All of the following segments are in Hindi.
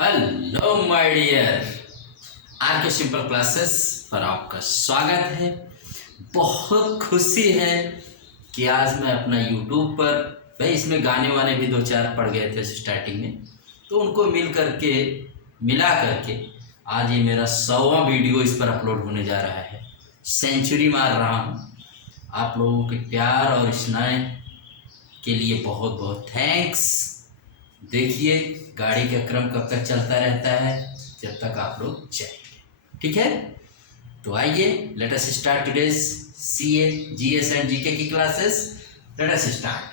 हेलो माय डियर, आर के सिंपल क्लासेस पर आपका स्वागत है। बहुत खुशी है कि आज मैं अपना यूट्यूब पर भाई इसमें गाने वाने भी दो चार पड़ गए थे स्टार्टिंग में, तो उनको मिला करके आज ये मेरा 100वां वीडियो इस पर अपलोड होने जा रहा है। सेंचुरी मार रहा हूँ। आप लोगों के प्यार और स्नेह के लिए बहुत बहुत थैंक्स। देखिए गाड़ी का क्रम कब तक चलता रहता है, जब तक आप लोग जाएंगे। ठीक है, तो आइए let us start today's CA GS and GK की क्लासेस। Let us start.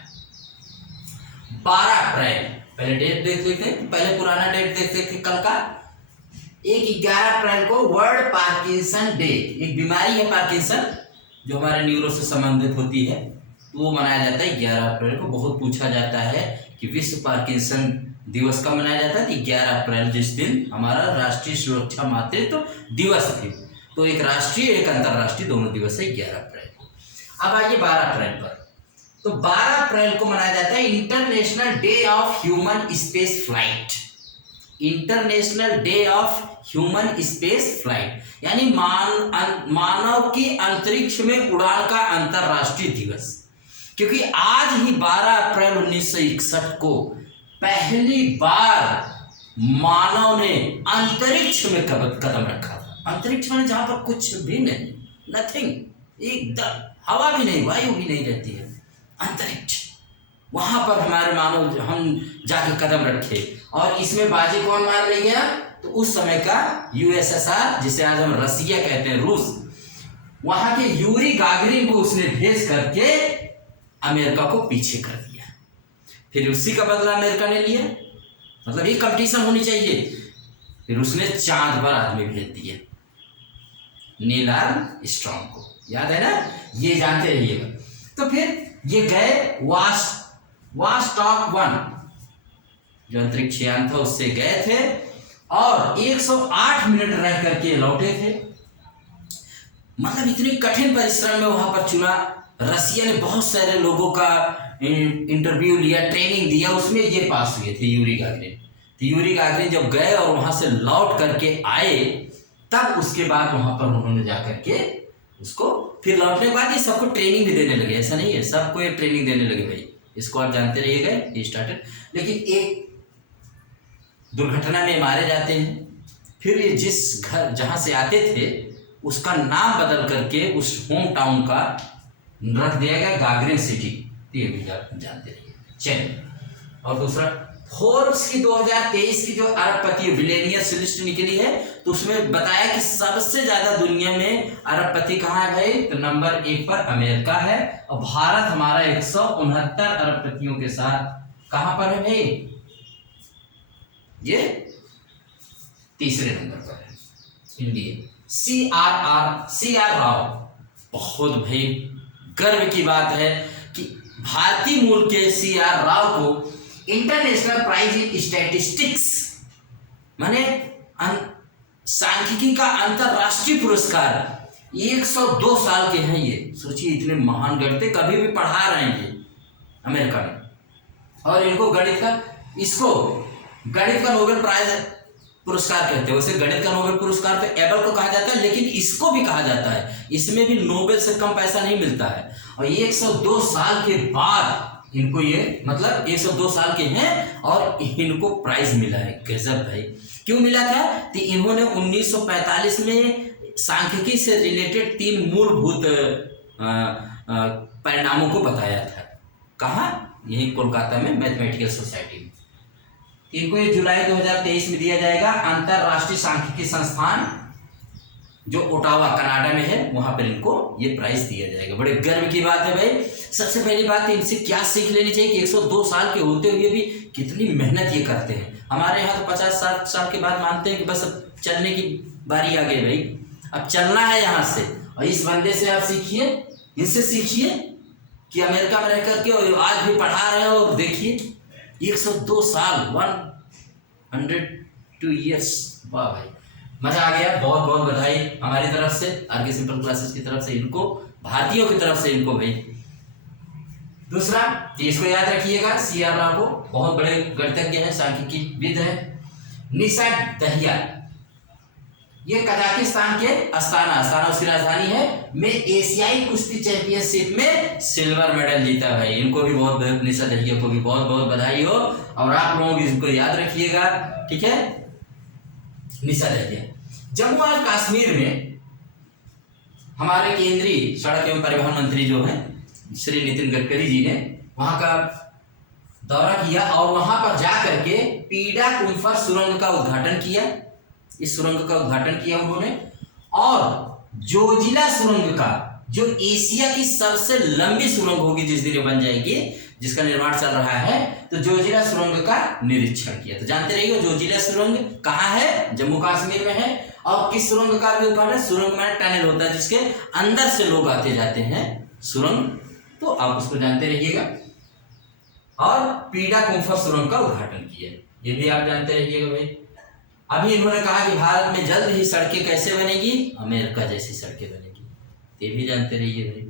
12 अप्रैल, पहले डेट देख लेते हैं। पहले पुराना डेट देख लेते हैं कल का। 11 अप्रैल को वर्ल्ड पार्किंसन डे। एक बीमारी है पार्किंसन जो हमारे न्यूरो से संबंधित होती है, तो वो मनाया जाता है 11 अप्रैल को। बहुत पूछा जाता है कि विश्व पार्किंसन दिवस कब मनाया जाता है, तो 11 अप्रैल, जिस दिन हमारा राष्ट्रीय सुरक्षा मातृत्व दिवस है। तो एक राष्ट्रीय एक अंतर्राष्ट्रीय दोनों दिवस है 11 अप्रैल को। अब आइए 12 अप्रैल पर। तो 12 अप्रैल को मनाया जाता है international day of human space flight. International day of human space flight यानी मानव की अंतरिक्ष में उड़ान का अंतर्राष्ट्रीय दिवस। क्योंकि आज ही 12 अप्रैल 1961 को पहली बार मानव ने अंतरिक्ष में कदम रखा था। अंतरिक्ष में जहां पर कुछ भी नहीं, नथिंग, एकदम हवा भी नहीं, वायु भी नहीं रहती है, अंतरिक्ष, वहां पर हमारे मानव हम जाके कदम रखे। और इसमें बाजी कौन मार रही है, तो उस समय का यूएसएसआर, जिसे आज हम रसिया कहते हैं, रूस, वहां के यूरी गागरिन को उसने भेज करके अमेरिका को पीछे कर दिया। फिर उसी का बदला अमेरिका ने लिया। मतलब ये कंपटीशन होनी चाहिए। फिर उसने चांद पर आदमी भेज दिए, नील आर्मस्ट्रांग को, याद है ना, ये जानते रहिएगा। तो फिर ये गए वास्टॉक 1 जो अंतरिक्ष यान था, उससे गए थे और 108 मिनट रह करके लौटे थे। मतलब इतनी कठिन परिश्रम में वहां पर चुना। रसिया ने बहुत सारे लोगों का इंटरव्यू लिया, ट्रेनिंग दिया, उसमें ये पास हुए थे यूरी गागरिन। तो यूरी गागरिन जब गए और वहां से लौट करके आए, तब उसके बाद वहां पर उन्होंने जाकर के उसको, फिर लौटने के बाद ये सबको ट्रेनिंग भी देने लगे। ऐसा नहीं है, सबको ये ट्रेनिंग देने लगे भाई, इसको आप जानते रहिएगा, ये स्टार्टेड। लेकिन एक दुर्घटना में मारे जाते हैं। फिर ये जिस घर जहां से आते थे उसका नाम बदल करके उस होम टाउन का रख दिया गया गागरिन सिटी। ये भी जानते रहिए। चलिए, और दूसरा फोर्ब्स की 2023 की जो अरबपति बिलियनियर्स लिस्ट निकली है, तो उसमें बताया कि सबसे ज्यादा दुनिया में अरबपति कहाँ है भाई, तो नंबर 1 पर अमेरिका है। और भारत हमारा 169 अरबपतियों के साथ कहां पर है भाई, ये तीसरे नंबर पर है इंडिया। CR राव, बहुत भाई गर्व की बात है कि भारतीय मूल के CR राव को इंटरनेशनल प्राइज इन स्टैटिस्टिक्स माने सांख्यिकी का अंतरराष्ट्रीय पुरस्कार, 102 साल के हैं ये। सोचिए इतने महान गणित, कभी भी पढ़ा रहे हैं ये अमेरिका में। और इनको गणित का नोबेल प्राइज पुरस्कार कहते हैं। वैसे गणित का नोबेल पुरस्कार तो एबल को कहा जाता है, लेकिन इसको भी कहा जाता है। इसमें भी नोबेल से कम पैसा नहीं मिलता है। और 102 साल के बाद इनको ये, मतलब 102 साल के हैं और इनको प्राइज मिला है। गजब भाई। क्यों मिला था, तो इन्होंने 1945 में सांख्यिकी से रिलेटेड 3 मूलभूत परिणामों को बताया था। कहाँ, यही कोलकाता में मैथमेटिकल सोसाइटी में। इनको ये जुलाई 2023 में दिया जाएगा। अंतरराष्ट्रीय सांख्यिकी संस्थान जो ओटावा कनाडा में है, वहां पर इनको ये प्राइज दिया जाएगा। बड़े गर्व की बात है भाई। सबसे पहली बात इनसे क्या सीख लेनी चाहिए कि 102 साल के होते हुए भी कितनी मेहनत ये करते हैं। हमारे यहाँ तो 50-60 साल के बाद मानते हैं कि बस अब चलने की बारी आ गई भाई, अब चलना है यहाँ से। और इस बंदे से आप सीखिए, इनसे सीखिए कि अमेरिका में रह करके और आज भी पढ़ा रहे हैं। और देखिए 102 साल, 102 ईयर्स, वाह भाई, मजा आ गया। बहुत बहुत बधाई हमारी तरफ से, आरके सिंपल क्लासेस की तरफ से इनको, भारतीयों की तरफ से इनको भाई। दूसरा, इसको याद रखिएगा, CR राव को बहुत बड़े गणितज्ञ हैं, सांख्यिकीविद हैं। निशा दहिया, ये कजाकिस्तान के अस्ताना उसकी राजधानी है, में एशियाई कुश्ती चैंपियनशिप में सिल्वर मेडल जीता भाई। इनको भी बहुत, निशा दहिया को भी बहुत बहुत बधाई हो, और आप लोग इसको याद रखिएगा, ठीक है। निशा दहिया। जम्मू और कश्मीर में हमारे केंद्रीय सड़क एवं परिवहन मंत्री जो हैं श्री नितिन गडकरी जी ने वहां का दौरा किया और वहां पर जा करके पीडा कुम्फर सुरंग का उद्घाटन किया। इस सुरंग का उद्घाटन किया उन्होंने, और जोजिला सुरंग का, जो एशिया की सबसे लंबी सुरंग होगी जिस दिन बन जाएगी, जिसका निर्माण चल रहा है, तो जोजिला सुरंग का निरीक्षण किया। तो जानते रहिए जोजिला सुरंग कहाँ है, जम्मू कश्मीर में है। और किस सुरंग का भी उद्घाटन, सुरंग में टनल होता है जिसके अंदर से लोग आते जाते हैं सुरंग, तो आप उसको जानते रहिएगा। और पीडा कुम्फर सुरंग का उद्घाटन किया, ये भी आप जानते रहिएगा भाई। अभी इन्होंने कहा कि भारत में जल्द ही सड़कें कैसे बनेगी, अमेरिका जैसी सड़कें बनेगी, ये भी जानते रहिए भाई।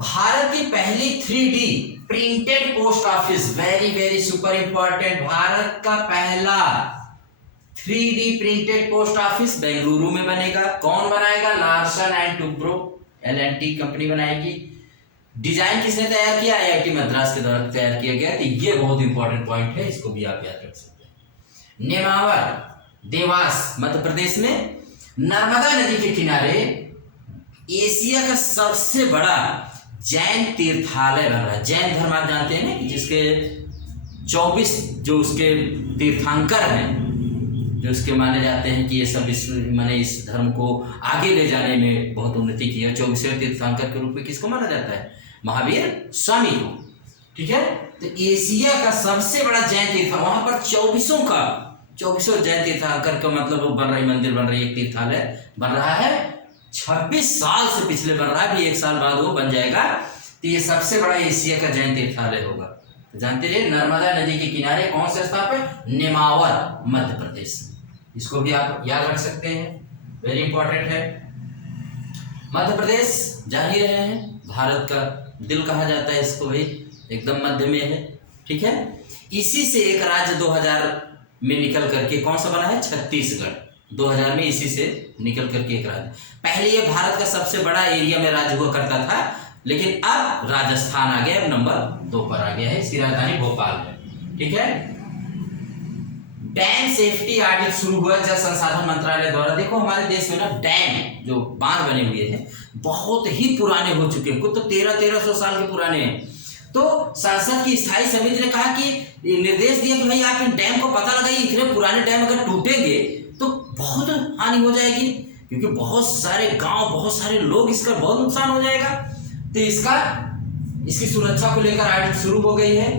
भारत की पहली 3D printed post office, very very super important, Bharat का पहला 3D printed post office Bengaluru में बनेगा। कौन बनाएगा, Larsen and Toubro LNT company बनाएगी। डिजाइन किसने तैयार किया, IIT मद्रास के द्वारा तैयार किया गया। तो ये बहुत इंपॉर्टेंट पॉइंट है, इसको भी आप याद रख सकते हैं। नेमावर देवास मध्य प्रदेश में, नर्मदा नदी के किनारे एशिया का सबसे बड़ा जैन तीर्थालय बन रहा है। जैन धर्म आप जानते हैं ना, जिसके 24 जो उसके तीर्थंकर हैं, जो उसके माने जाते हैं कि ये सब मैंने इस धर्म को आगे ले जाने में बहुत उन्नति की है। 24वें तीर्थंकर के रूप में किसको माना जाता है, महावीर स्वामी को, ठीक है। तो एशिया का सबसे बड़ा जैन तीर्थ, वहां पर 24 जैन तीर्थंकर का मतलब बन रही, मंदिर बन रही, एक तीर्थालय बन रहा है। 26 साल से पिछले बन रहा है, अभी 1 साल बाद वो बन जाएगा। तो ये सबसे बड़ा एशिया का जैन तीर्थालय होगा। तो जानते रहिए नर्मदा नदी के किनारे कौन सा स्थान है, नेमावर मध्य प्रदेश, इसको भी आप याद रख सकते हैं, वेरी इंपॉर्टेंट है। मध्य प्रदेश जान ही रहे हैं, भारत का दिल कहा जाता है इसको भाई, एकदम मध्य में है, ठीक है। इसी से एक राज्य 2000 में निकल करके कौन सा बना है, छत्तीसगढ़। 2000 में इसी से निकल करके एक राज्य, पहले ये भारत का सबसे बड़ा एरिया में राज्य हुआ करता था, लेकिन अब राजस्थान आ गया, नंबर 2 पर आ गया है। इसकी राजधानी भोपाल है, ठीक है। डैम सेफ्टी ऑडिट शुरू हुआ जल संसाधन मंत्रालय द्वारा। देखो हमारे देश में ना डैम जो बांध बने हुए हैं बहुत ही पुराने हो चुके हैं, कुछ तो 1300 साल के पुराने हैं। तो संसद की स्थायी समिति ने कहा कि निर्देश दिया कि भाई आप इन डैम को पता लगाइए, इतने पुराने डैम अगर टूटेंगे तो बहुत हानि हो जाएगी, क्योंकि बहुत सारे गांव, बहुत सारे लोग, इसका बहुत नुकसान हो जाएगा। तो इसकी सुरक्षा को लेकर ऑडिट शुरू हो गई है।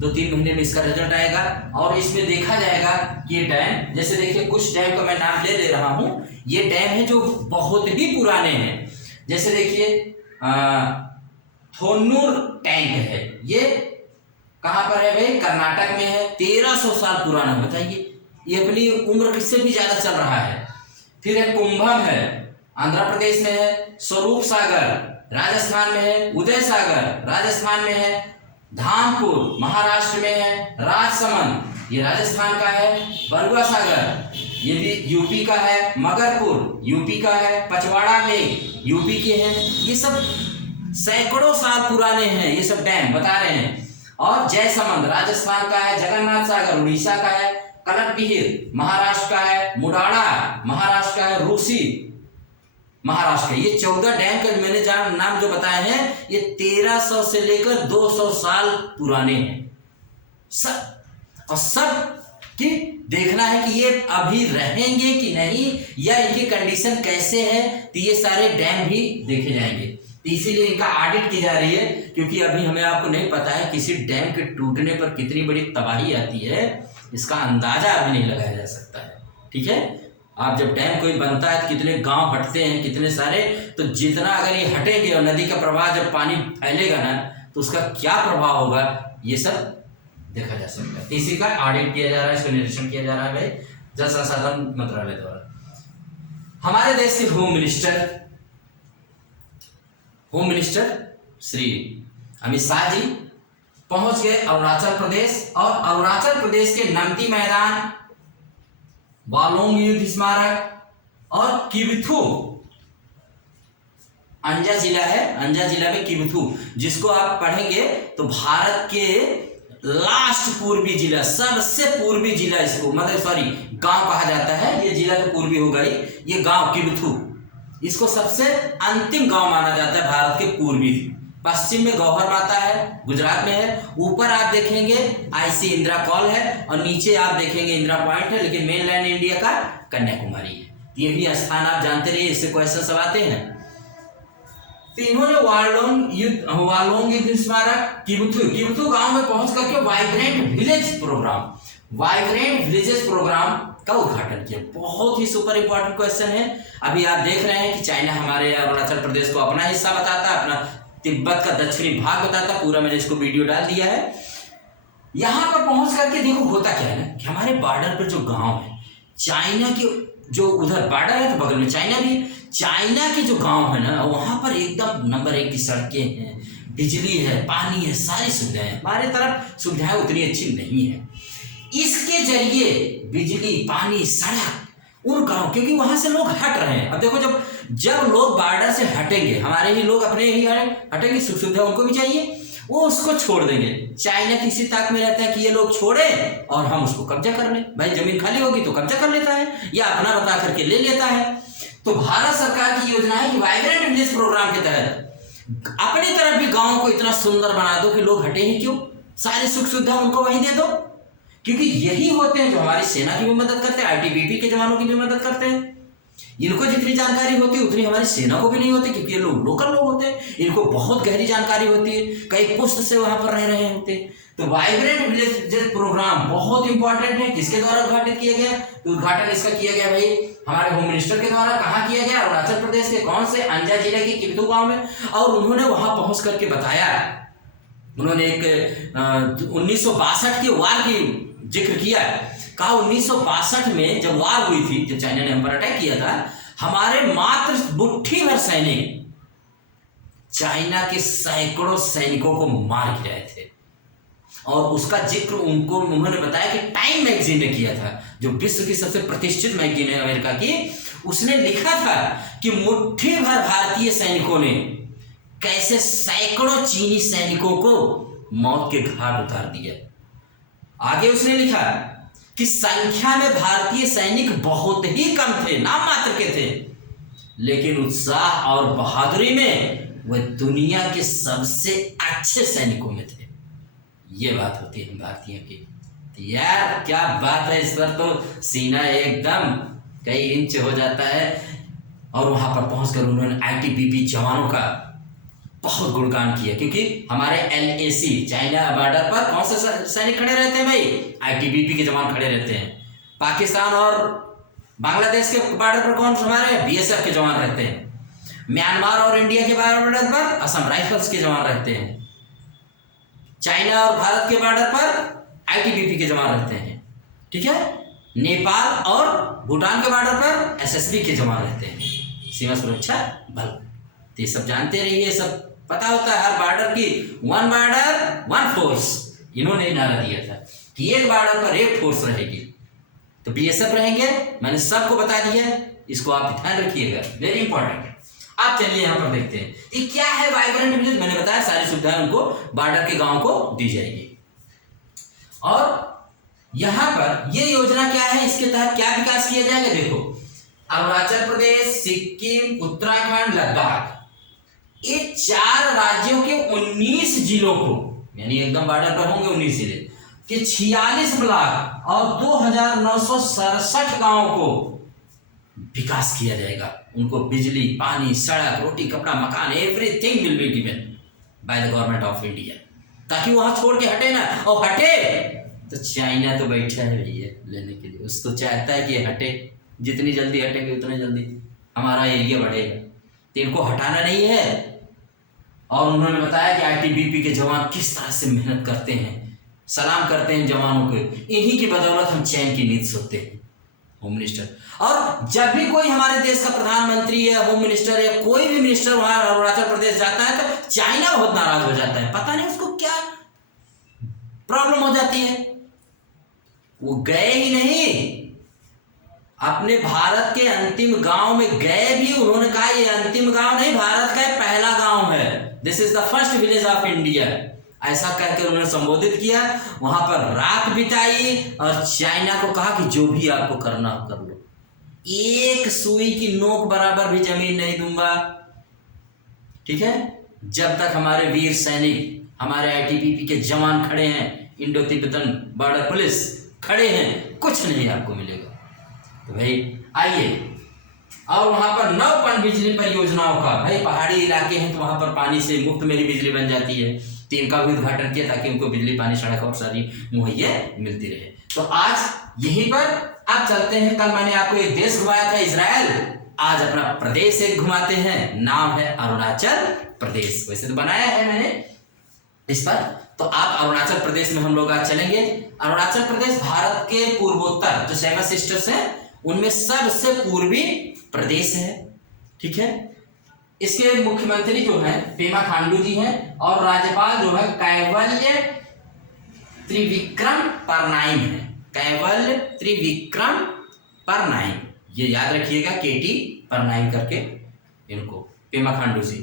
2-3 महीने में इसका रिजल्ट आएगा और इसमें देखा जाएगा कि ये डैम, जैसे देखिए कुछ डैम का मैं नाम ले रहा हूं, ये डैम है जो बहुत ही पुराने हैं। जैसे देखिए थोन्नूर टैंक है, ये कहां पर है भाई, कर्नाटक में है, 1300 साल पुराना, बताइए ये अपनी उम्र किससे भी ज्यादा चल रहा है। फिर है कुंभम है, आंध्र प्रदेश में है। स्वरूप सागर राजस्थान में है। उदय सागर राजस्थान में है। धामपुर महाराष्ट्र में है। राजसमंद ये राजस्थान का है। बरुआ सागर ये भी यूपी का है। मगरपुर यूपी का है। पचवाड़ा लेक यूपी के हैं। ये सब सैकड़ों साल पुराने हैं, ये सब डैम बता रहे हैं। और जयसमंद राजस्थान का है। जगन्नाथ सागर उड़ीसा का है। कलकटिहिर महाराष्ट्र का है। मुडाड़ा महाराष्ट्र का है। रूसी महाराष्ट्र का। ये 14 डैम के मैंने नाम जो बताए हैं, ये 1300 से लेकर 200 साल पुराने हैं सब कि देखना है कि ये अभी रहेंगे कि नहीं, या इनकी कंडीशन कैसे है, तो ये सारे डैम भी देखे जाएंगे। तो इसीलिए इनका ऑडिट की जा रही है, क्योंकि अभी हमें आपको नहीं पता है किसी डैम के टूटने पर कितनी बड़ी तबाही आती है, इसका अंदाजा अभी नहीं लगाया जा सकता है। ठीक है, आप जब डैम कोई बनता है तो कितने गांव हटते हैं, कितने सारे, तो जितना अगर ये हटेंगे और नदी का प्रवाह जब पानी फैलेगा ना, तो उसका क्या प्रभाव होगा, ये सब देखा जा सकता है। इसी का ऑडिट किया जा रहा है, इसका निरीक्षण किया जा रहा है भाई जल संसाधन मंत्रालय द्वारा। हमारे देश के होम मिनिस्टर श्री अमित शाह जी पहुंच गए अरुणाचल प्रदेश, और अरुणाचल प्रदेश के नमती मैदान वालोंग युद्ध स्मारक और किबथू, अंजा जिला है, अंजा जिला में किबथू, जिसको आप पढ़ेंगे तो भारत के लास्ट पूर्वी जिला, सबसे पूर्वी जिला, इसको मतलब सॉरी गांव कहा जाता है। ये जिला तो पूर्वी हो गई, ये गांव किबथू, इसको सबसे अंतिम गांव माना जाता है भारत के पूर्वी। पश्चिम में गौहर माता है, गुजरात में है। ऊपर आप देखेंगे आईसी इंदिरा कॉल है और नीचे आप देखेंगे इंदिरा पॉइंट है, लेकिन मेन लैंड इंडिया का कन्याकुमारी है। ये भी स्थान आप जानते रहिए, इससे क्वेश्चन सब आते हैं। तो इन्होंने वालोंग युद्ध स्मारक किबथू गांव में पहुंच करके वाइब्रेंट विलेजेस प्रोग्राम का उद्घाटन किया। बहुत ही सुपर इंपॉर्टेंट क्वेश्चन है। अभी आप देख रहे हैं कि चाइना हमारे अरुणाचल प्रदेश को अपना हिस्सा बताता, अपना तिब्बत का दक्षिणी भाग बताता, पूरा मैंने इसको वीडियो डाल दिया है। यहां पर पहुंच करके देखो होता क्या है ना कि हमारे बॉर्डर पर जो गांव है, चाइना के जो उधर बॉर्डर है तो बगल में चाइना भी, चाइना के जो गांव है ना वहां पर एकदम नंबर 1 की सड़कें हैं, बिजली है, पानी है, सारी सुविधाएं हैं। हमारे तरफ सुविधाएं उतनी अच्छी नहीं है। इसके जरिए बिजली, पानी, सड़क उन गांव, क्योंकि वहां से लोग हट रहे हैं। अब देखो जब लोग बॉर्डर से हटेंगे, हमारे ही लोग अपने ही हटेंगे, सुख सुविधा उनको भी चाहिए, वो उसको छोड़ देंगे। चाइना किसी ताक में रहता है कि ये लोग छोड़े और हम उसको कब्जा कर लें। भाई जमीन खाली होगी तो कब्जा कर लेता है या अपना बता करके ले लेता है। तो भारत सरकार की योजना है कि वाइब्रेंट विलेज प्रोग्राम के तहत अपनी तरफ भी गांव को इतना सुंदर बना दो कि लोग हटे ही क्यों, सारी सुख सुविधा उनको वहीं दे दो। क्योंकि यही होते हैं जो हमारी सेना की भी मदद करते हैं, आईटीबीपी के जवानों की भी मदद करते हैं। इनको जितनी जानकारी होती है उतनी हमारी सेना को भी नहीं होती, क्योंकि ये लोग लोकल लोग होते हैं, इनको बहुत गहरी जानकारी होती है, कई पुष्ट से वहां पर रह रहे होते हैं। तो वाइब्रेंट विलेज प्रोग्राम बहुत इंपॉर्टेंट है। किसके द्वारा उद्घाटित किया गया? तो उद्घाटन इसका किया गया भाई हमारे होम मिनिस्टर के द्वारा। कहाँ किया गया? अरुणाचल प्रदेश के कौन से अंजा जिले के किबथू गांव में। और उन्होंने वहां पहुंच करके बताया, उन्होंने एक 1962 के वार की जिक्र किया। कहा 1962 में जब वार हुई थी, जब चाइना ने हम पर अटैक किया था, हमारे मात्र मुट्ठी भर सैनिक चाइना के सैकड़ों सैनिकों को मार गिराए थे। और उसका जिक्र उन्होंने बताया कि टाइम मैगजीन ने किया था, जो विश्व की सबसे प्रतिष्ठित मैगजीन है अमेरिका की। उसने लिखा था कि मुट्ठी भर भारतीय सैनिकों ने कैसे सैकड़ों चीनी सैनिकों को मौत के घाट उतार दिया। आगे उसने लिखा कि संख्या में भारतीय सैनिक बहुत ही कम थे, नाम मात्र के थे, लेकिन उत्साह और बहादुरी में वह दुनिया के सबसे अच्छे सैनिकों में थे। ये बात होती है भारतीयों की। यार क्या बात है, इस पर तो सीना एकदम कई इंच हो जाता है। और वहां पर पहुंचकर उन्होंने आईटीबीपी जवानों का बहुत गुणगान किया, क्योंकि हमारे एलएसी चाइना बॉर्डर पर कौन से सैनिक खड़े रहते हैं भाई? आईटीबीपी के जवान खड़े रहते हैं। पाकिस्तान और बांग्लादेश के बॉर्डर पर कौन हमारे बीएसएफ के जवान रहते हैं। म्यांमार और इंडिया के बॉर्डर पर असम राइफल्स के जवान रहते हैं। चाइना और भारत के बॉर्डर पर आईटीबीपी के जवान रहते हैं, ठीक है। नेपाल और भूटान के बॉर्डर पर एसएसबी के जवान रहते हैं, सीमा सुरक्षा बल। तो ये सब जानते रहिए, सब पता होता है। हर बॉर्डर की वन बॉर्डर वन फोर्स, इन्होंने नारा दिया था कि एक बॉर्डर पर एक फोर्स रहेगी। तो बीएसएफ रहेंगे, मैंने सबको बता दिया, इसको आप ध्यान रखिएगा, वेरी इंपॉर्टेंट। आप चलिए यहाँ पर देखते हैं ये क्या है वाइब्रेंट विलेज। मैंने बताया सारी सुविधाएं उनको बॉर्डर के गांव को दी जाएगी। और यहाँ पर ये योजना क्या है, इसके तहत क्या विकास किया जाएगा? देखो अरुणाचल प्रदेश, सिक्किम, उत्तराखंड, लद्दाख, ये 4 राज्यों के 19 जिलों को, यानी एकदम बॉर्डर पर होंगे 19 जिले के 46 ब्लॉक और 2967 गांवों को विकास किया जाएगा। उनको बिजली, पानी, सड़क, रोटी, कपड़ा, मकान, everything will be given by the government of India, ताकि वहां छोड़ के हटे ना। और हटे तो चाइना तो बैठा है भैया लेने के लिए, उस तो चाहता है कि हटे, जितनी जल्दी हटेंगे उतनी जल्दी हमारा एरिया बढ़ेगा। तो इनको हटाना नहीं है। और उन्होंने बताया कि आईटीबीपी के जवान किस तरह से मेहनत करते हैं, सलाम करते हैं जवानों को, इन्हीं की बदौलत हम चैन की नींद सोते हैं। होम मिनिस्टर, और जब भी कोई हमारे देश का प्रधानमंत्री या होम मिनिस्टर या कोई भी मिनिस्टर वहां अरुणाचल प्रदेश जाता है तो चाइना बहुत नाराज हो जाता है। पता नहीं उसको क्या प्रॉब्लम हो जाती है, वो गए ही नहीं, अपने भारत के अंतिम गांव में गए भी, उन्होंने कहा ये अंतिम गांव नहीं, भारत का पहला गांव है, this is the first village of India, ऐसा कहकर उन्होंने संबोधित किया। वहां पर रात बिताई और चाइना को कहा कि जो भी आपको करना हो कर लो, एक सुई की नोक बराबर भी जमीन नहीं दूंगा, ठीक है, जब तक हमारे वीर सैनिक, हमारे आईटीबीपी के जवान खड़े हैं, इंडो तिब्बतन बॉर्डर पुलिस खड़े हैं, कुछ नहीं आपको मिलेगा। तो भाई आइए, और वहां पर 9 पन बिजली परियोजनाओं का, भाई पहाड़ी इलाके हैं तो वहां पर पानी से मुफ्त मेरी बिजली बन जाती है, तो इनका भी उद्घाटन किया ताकि उनको बिजली, पानी, सड़क और सारी मुहैया मिलती रहे। तो आज यहीं पर आप चलते हैं, कल मैंने आपको एक देश घुमाया था इजराइल, आज अपना प्रदेश एक घुमाते हैं, नाम है अरुणाचल प्रदेश। वैसे तो बनाया है मैंने इस पर, तो आप अरुणाचल प्रदेश में हम लोग आज चलेंगे। अरुणाचल प्रदेश भारत के पूर्वोत्तर जो 7 सिस्टर्स हैं उनमें सबसे पूर्वी प्रदेश है, ठीक है। इसके मुख्यमंत्री जो है पेमा खांडू जी हैं और राज्यपाल जो है कैवल्य त्रिविक्रम परनाई है, कैवल्य त्रिविक्रम परनाई, ये याद रखिएगा, केटी परनाई करके इनको, पेमा खांडू जी।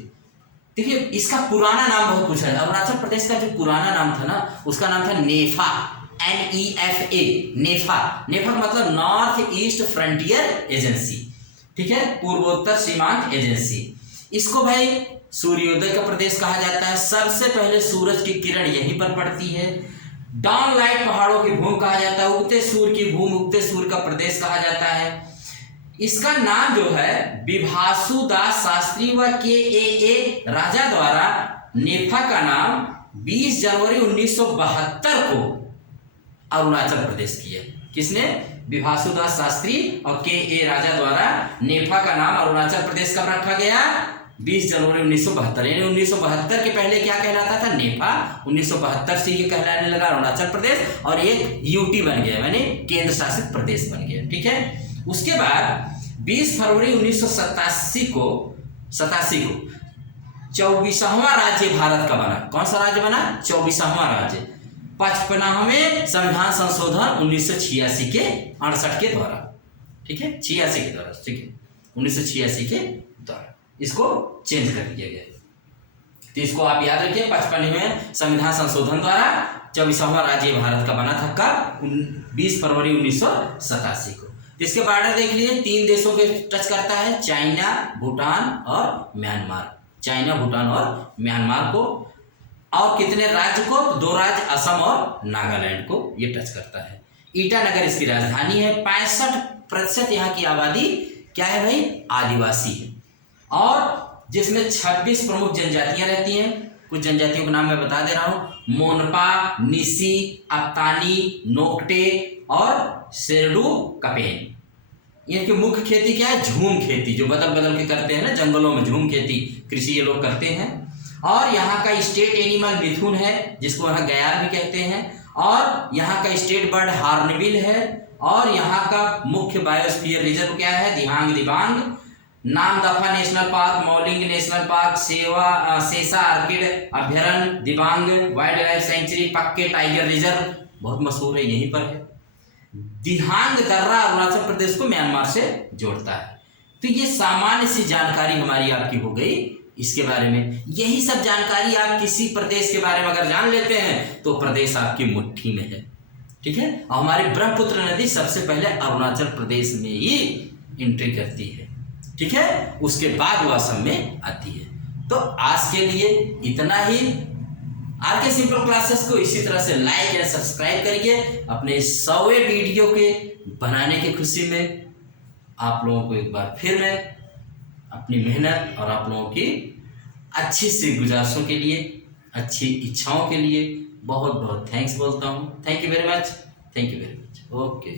देखिए इसका पुराना नाम बहुत पूछा है, अरुणाचल प्रदेश का जो पुराना नाम था ना, उसका नाम था नेफा, NEFA, नेफा। नेफा का मतलब नॉर्थ ईस्ट फ्रंटियर एजेंसी, ठीक है, पूर्वोत्तर सीमांत एजेंसी। इसको भाई सूर्योदय का प्रदेश कहा जाता है, सबसे पहले सूरज की किरण यहीं पर पड़ती है। डाउन लाइट पहाड़ों की भूमि कहा जाता है, उगते सूर्य की भूमि, उगते सूर्य का प्रदेश कहा जाता है। इसका नाम जो है विभासु दास शास्त्री व KAA राजा द्वारा नेफा का नाम 20 जनवरी 1972 को अरुणाचल प्रदेश किया। किसने? विभासु दास शास्त्री और KA राजा द्वारा नेफा का नाम अरुणाचल प्रदेश कब रखा गया? 20 जनवरी 1972। यानी 1972 के पहले क्या कहलाता था? नेफा। 1972 से ये कहलाने लगा अरुणाचल प्रदेश और एक UT बन गया, यानी केंद्र शासित प्रदेश बन गया, ठीक है। उसके बाद 20 फरवरी 1987 को 24वां राज्य भारत का बना। कौन सा राज्य बना? 24वां राज्य। 55वें संविधान संशोधन 1986 के 68 के द्वारा, ठीक है, 86 के द्वारा, ठीक है, 1986 के द्वारा इसको चेंज कर दिया गया। तो इसको आप याद रखिए, 55वें संविधान संशोधन द्वारा 24वां राज्य भारत का बना था कब? 20 फरवरी 1987 को। इसके बॉर्डर देख लीजिए, 3 देशों के टच करता है, चाइना, भूटान और म्यांमार। चाइना, भूटान और म्यांमार को, और कितने राज्य को? 2 राज्य, असम और नागालैंड को ये टच करता है। ईटानगर इसकी राजधानी है। 65% यहाँ की आबादी क्या है भाई? आदिवासी है, और जिसमें 26 प्रमुख जनजातियां रहती हैं। कुछ जनजातियों के नाम मैं बता दे रहा हूं: मोनपा, निसी, अप्तानी, नोक्टे और शेरडू कपेन। इनकी मुख्य खेती क्या है? झूम खेती, जो बदल बदल के करते हैं ना जंगलों में, झूम खेती कृषि ये लोग करते हैं। और यहाँ का स्टेट एनिमल मिथुन है, जिसको यहाँ गयार भी कहते हैं, और यहाँ का स्टेट बर्ड हार्नबिल है, और यहाँ का मुख्य बायोस्फीयर रिजर्व क्या है? Dihang Dibang, Namdapha national park, Mouling national park, Sessa orchid अभ्यारण्य, Dibang wildlife sanctuary, Pakke tiger reserve बहुत मशहूर है, यहीं पर है। दिहांग दर्रा अरुणाचल प्रदेश को म्यांमार से जोड़ता है। तो ये सामान्य सी जानकारी हमारी आपकी हो गई इसके बारे में। यही सब जानकारी आप किसी प्रदेश के बारे में अगर जान लेते हैं तो प्रदेश आपकी मुट्ठी में है, ठीक है। और हमारी ब्रह्मपुत्र नदी सबसे पहले अरुणाचल प्रदेश में ही एंट्री करती है, ठीक है, उसके बाद वह असम में आती है। तो आज के लिए इतना ही। आरके सिंपल क्लासेस को इसी तरह से लाइक एंड सब्सक्राइब करिए। अपने 100वें वीडियो के बनाने की खुशी में आप लोगों को एक बार फिर मैं अपनी मेहनत और आप लोगों की अच्छी सी गुजारिशों के लिए, अच्छी इच्छाओं के लिए बहुत बहुत थैंक्स बोलता हूँ। Thank you very much, thank you very much. Okay.